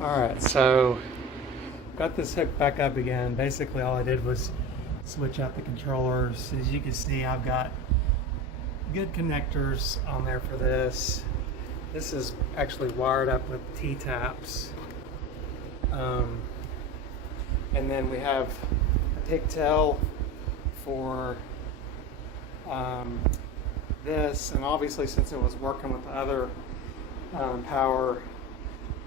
Alright, so got this hooked back up again. Basically all I did was switch out the controllers. As you can see, I've got good connectors on there for this. This is actually wired up with T-taps. And then we have a pigtail for this, and obviously since it was working with the other power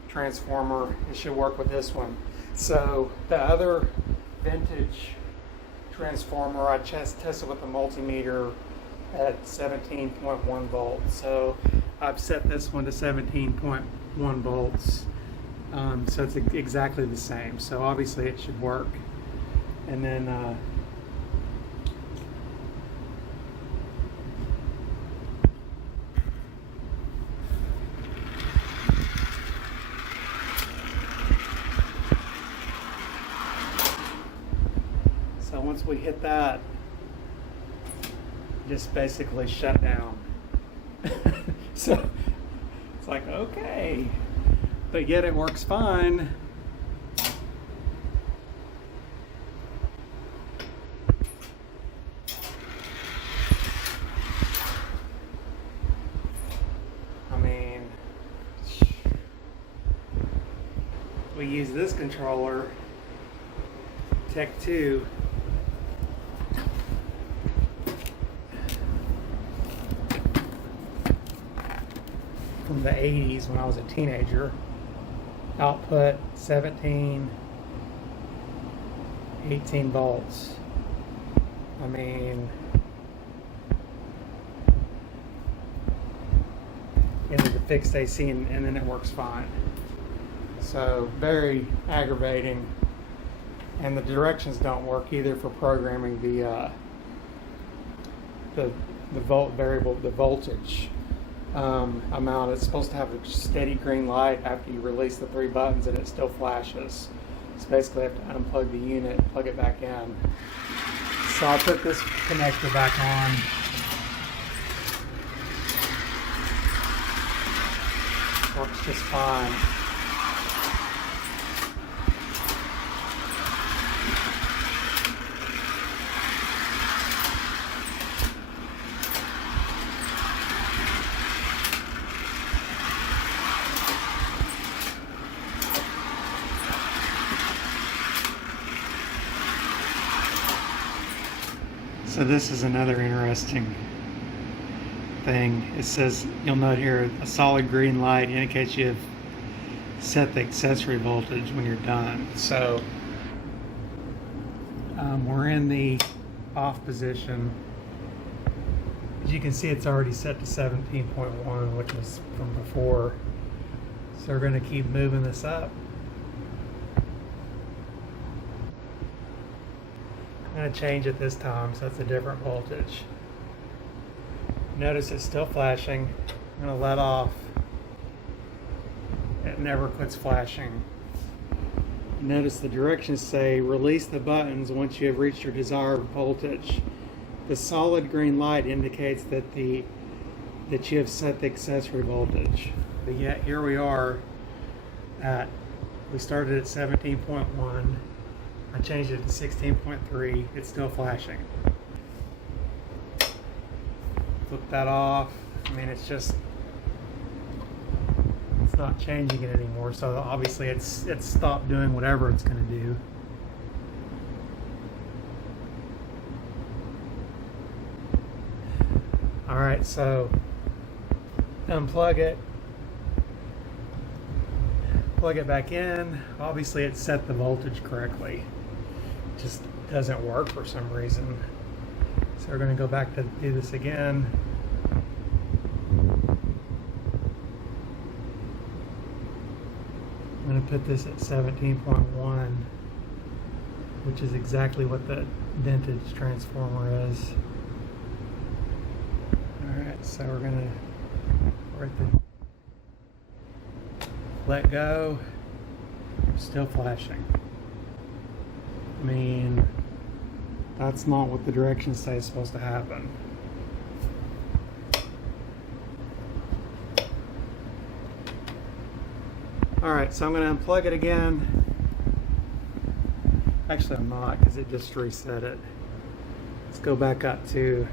transformer, it should work with this one. So the other vintage transformer I tested with a multimeter at 17.1 volts. So I've set this one to 17.1 volts. So it's exactly the same. So obviously it should work. And then so once we hit that, just basically shut down. So it's like, okay, but yet it works fine. I mean, we use this controller, Tech 2. From the 80s when I was a teenager. Output 17, 18 volts. I mean, into the fixed AC, and then it works fine. So very aggravating, and the directions don't work either for programming the voltage amount. It's supposed to have a steady green light after you release the 3 buttons, and it still flashes. So basically I have to unplug the unit and plug it back in. So I'll put this connector back on. Works just fine. So this is another interesting thing. It says, you'll note here, a solid green light indicates you have set the accessory voltage when you're done. So we're in the off position. As you can see, it's already set to 17.1, which was from before. So we're going to keep moving this up. I'm going to change it this time, so it's a different voltage. Notice it's still flashing. I'm going to let off. It never quits flashing. Notice the directions say release the buttons once you have reached your desired voltage. The solid green light indicates that you have set the accessory voltage. But yet here we are we started at 17.1. I changed it to 16.3. It's still flashing. Flip that off. I mean, it's not changing it anymore. So obviously it's stopped doing whatever it's going to do. All right, so unplug it. Plug it back in. Obviously it set the voltage correctly. Just doesn't work for some reason. So we're going to go back to do this again. I'm going to put this at 17.1, which is exactly what the vintage transformer is. Alright, so we're going to let go. Still flashing. I mean, that's not what the directions say is supposed to happen. Alright, so I'm going to unplug it again. Actually I'm not, because it just reset it. Let's go back up to